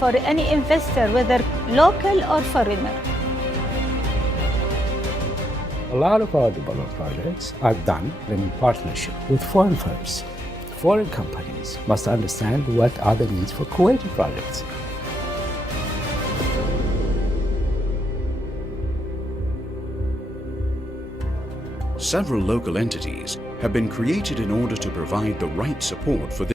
for any investor, whether local or foreigner. A lot of our development projects are done in partnership with foreign firms. Foreign companies must understand what are the needs for Kuwaiti projects. Several local entities have been created in order to provide the right support for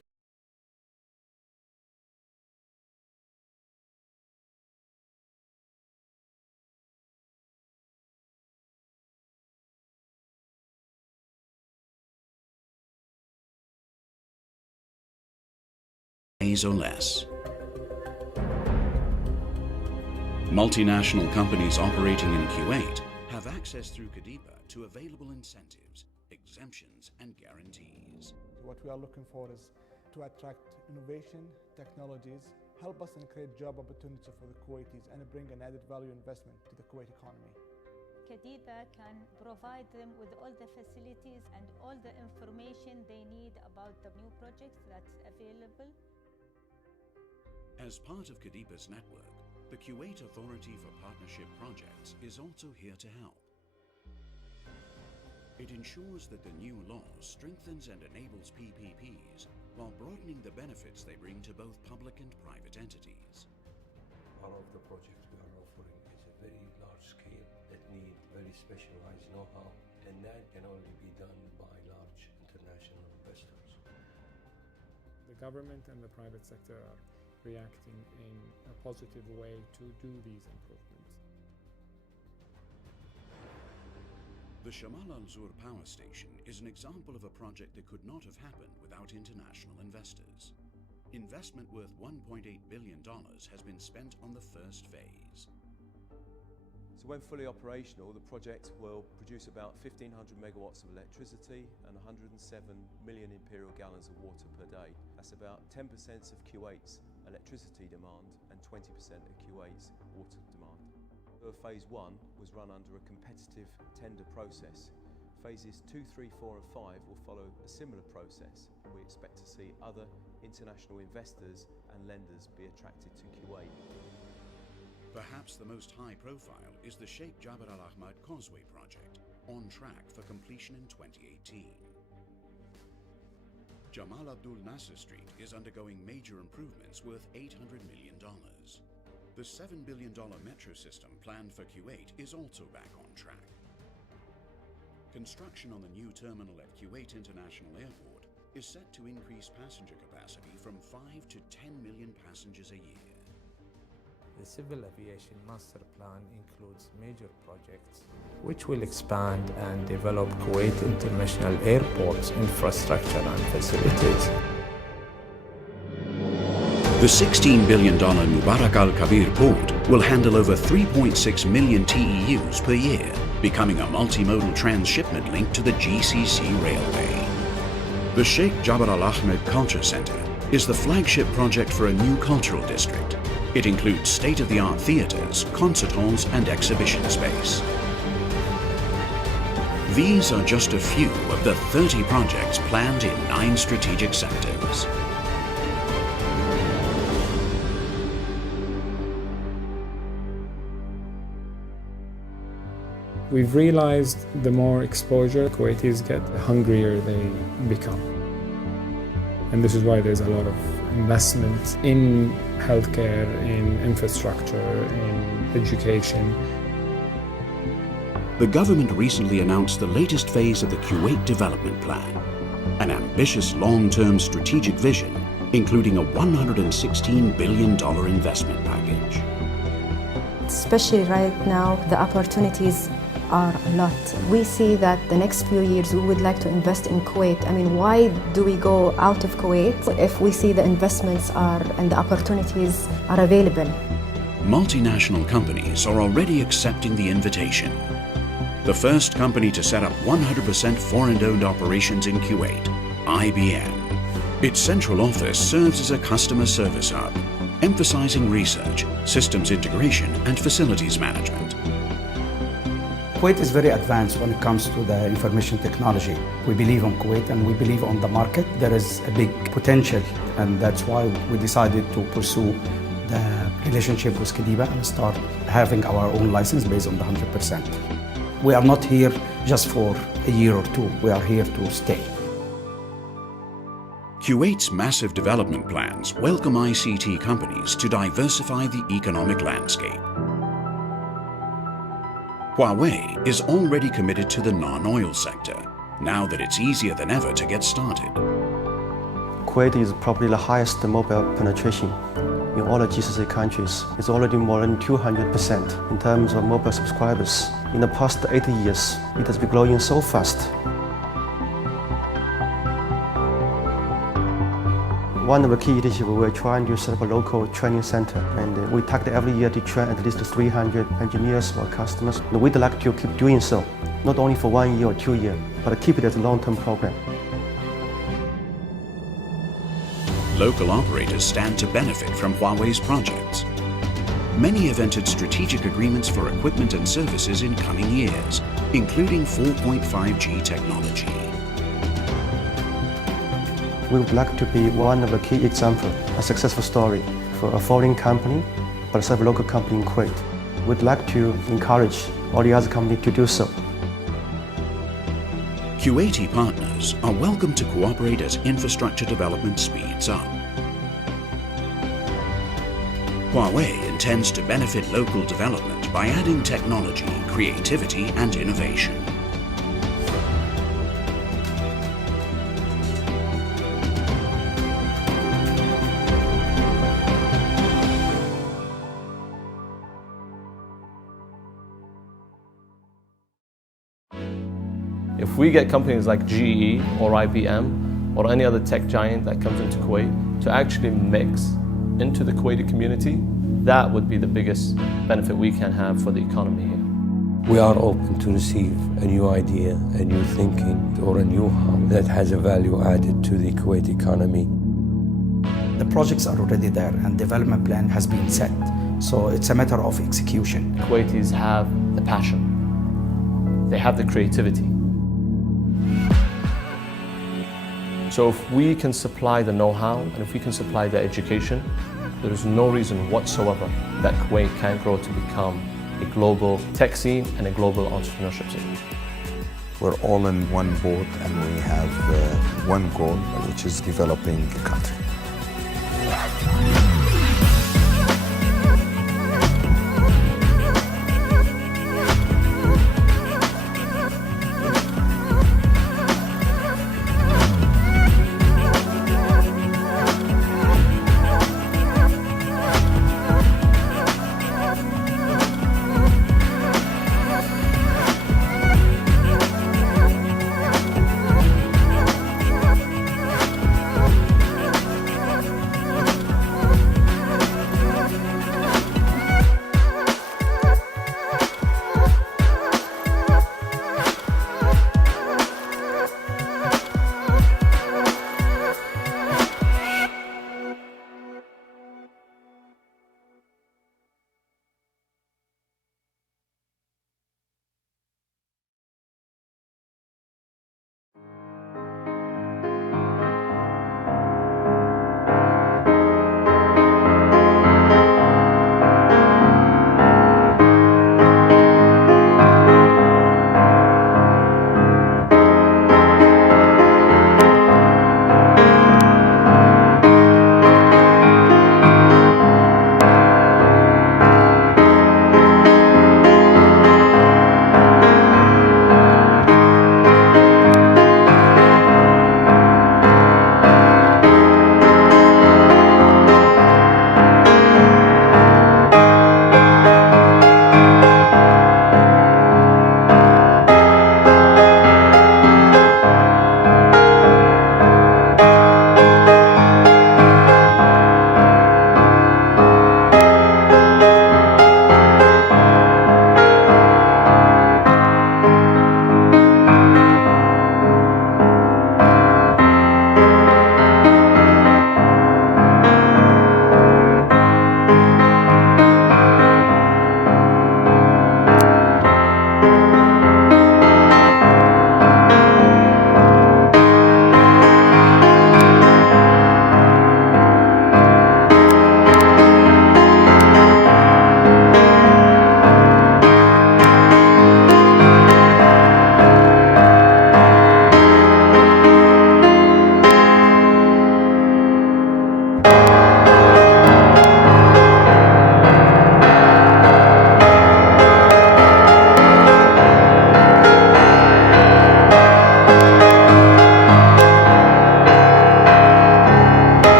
days or less. Multinational companies operating in Kuwait have access through Kadiba to available incentives, exemptions and guarantees. What we are looking for is to attract innovation, technologies, help us and create job opportunities for the Kuwaitis and bring an added value investment to the Kuwait economy. Kadiba can provide them with all the facilities and all the information they need about the new projects that's available. As part of Kadiba's network, the Kuwait Authority for Partnership Projects is also here to help. It ensures that the new law strengthens and enables PPPs while broadening the benefits they bring to both public and private entities. One of the projects we are offering is a very large scale that need very specialized know-how, and that can only be done by large international investors. The government and the private sector are reacting in a positive way to do these improvements. The Shamal al-Zur power station is an example of a project that could not have happened without international investors. Investment worth $1.8 billion has been spent on the first phase. So when fully operational, the project will produce about 1,500 megawatts of electricity and 107 million imperial gallons of water per day. That's about 10% of Kuwait's electricity demand and 20% of Kuwait's water demand. Phase 1 was run under a competitive tender process. Phases 2, 3, 4 and 5 will follow a similar process, and we expect to see other international investors and lenders be attracted to Kuwait. Perhaps the most high profile is the Sheikh Jabir Al Ahmad Causeway project, on track for completion in 2018. Jamal Abdul Nasser Street is undergoing major improvements worth $800 million. The $7 billion metro system planned for Kuwait is also back on track. Construction on the new terminal at Kuwait International Airport is set to increase passenger capacity from 5 to 10 million passengers a year. The Civil Aviation Master Plan includes major projects which will expand and develop Kuwait International Airport's infrastructure and facilities. The $16 billion Mubarak Al Kabir port will handle over 3.6 million TEUs per year, becoming a multimodal transshipment link to the GCC railway. The Sheikh Jabir Al Ahmed Culture Center is the flagship project for a new cultural district. It includes state-of-the-art theaters, concert halls and exhibition space. These are just a few of the 30 projects planned in 9 strategic sectors. We've realized the more exposure Kuwaitis get, the hungrier they become. And this is why there's a lot of investment in healthcare, in infrastructure, in education. The government recently announced the latest phase of the Kuwait Development Plan, an ambitious long-term strategic vision, including a $116 billion investment package. Especially right now, the opportunities are a lot. We see that the next few years we would like to invest in Kuwait. I mean, why do we go out of Kuwait if we see the investments are and the opportunities are available? Multinational companies are already accepting the invitation. The first company to set up 100% foreign-owned operations in Kuwait, IBM. Its central office serves as a customer service hub, emphasizing research, systems integration and facilities management. Kuwait is very advanced when it comes to the information technology. We believe in Kuwait and we believe on the market. There is a big potential, and that's why we decided to pursue the relationship with Kadiba and start having our own license based on the 100%. We are not here just for a year or two. We are here to stay. Kuwait's massive development plans welcome ICT companies to diversify the economic landscape. Huawei is already committed to the non-oil sector, now that it's easier than ever to get started. Kuwait is probably the highest mobile penetration in all the GCC countries. It's already more than 200% in terms of mobile subscribers. In the past 80 years, it has been growing so fast. One of the key initiatives, we're trying to set up a local training center, and we target every year to train at least 300 engineers for our customers. And we'd like to keep doing so, not only for 1 year or 2 years, but keep it as a long-term program. Local operators stand to benefit from Huawei's projects. Many have entered strategic agreements for equipment and services in coming years, including 4.5G technology. We would like to be one of the key examples, a successful story for a foreign company, but a local company in Kuwait. We'd like to encourage all the other companies to do so. Kuwaiti partners are welcome to cooperate as infrastructure development speeds up. Huawei intends to benefit local development by adding technology, creativity, and innovation. If we get companies like GE or IBM or any other tech giant that comes into Kuwait to actually mix into the Kuwaiti community, that would be the biggest benefit we can have for the economy here. We are open to receive a new idea, a new thinking, or a new hub that has a value added to the Kuwait economy. The projects are already there and development plan has been set. So it's a matter of execution. Kuwaitis have the passion. They have the creativity. So if we can supply the know-how and if we can supply the education, there is no reason whatsoever that Kuwait can't grow to become a global tech scene and a global entrepreneurship scene. We're all in one boat and we have one goal, which is developing the country.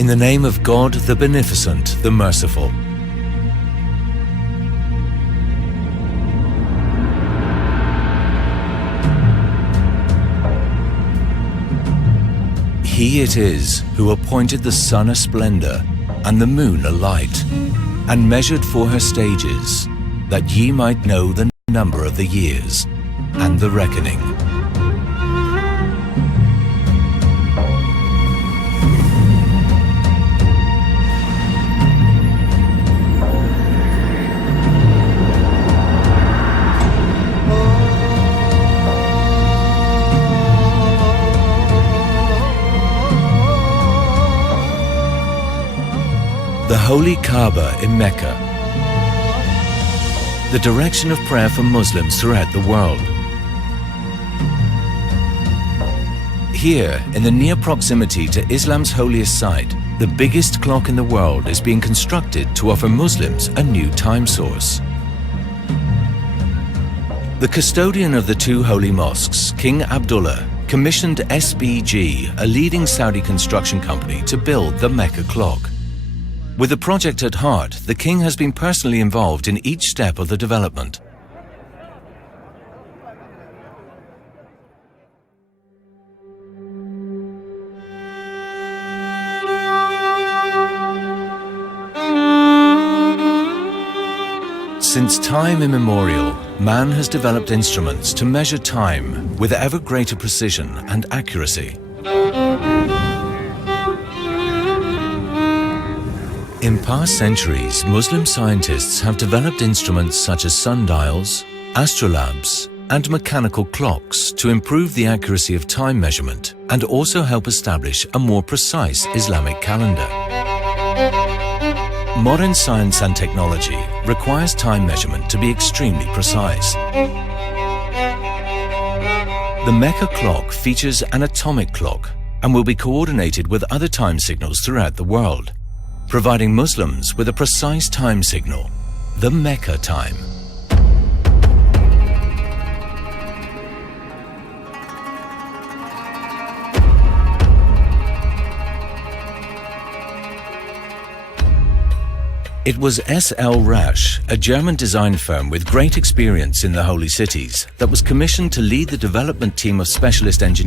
In the name of God, the Beneficent, the Merciful. He it is who appointed the sun a splendor and the moon a light, and measured for her stages, that ye might know the number of the years and the reckoning. The Holy Kaaba in Mecca, the direction of prayer for Muslims throughout the world. Here, in the near proximity to Islam's holiest site, the biggest clock in the world is being constructed to offer Muslims a new time source. The custodian of the two holy mosques, King Abdullah, commissioned SBG, a leading Saudi construction company, to build the Mecca clock. With the project at heart, the king has been personally involved in each step of the development. Since time immemorial, man has developed instruments to measure time with ever greater precision and accuracy. In past centuries, Muslim scientists have developed instruments such as sundials, astrolabes, and mechanical clocks to improve the accuracy of time measurement and also help establish a more precise Islamic calendar. Modern science and technology requires time measurement to be extremely precise. The Mecca clock features an atomic clock and will be coordinated with other time signals throughout the world, providing Muslims with a precise time signal, the Mecca time. It was S.L. Rasch, a German design firm with great experience in the holy cities, that was commissioned to lead the development team of specialist engineers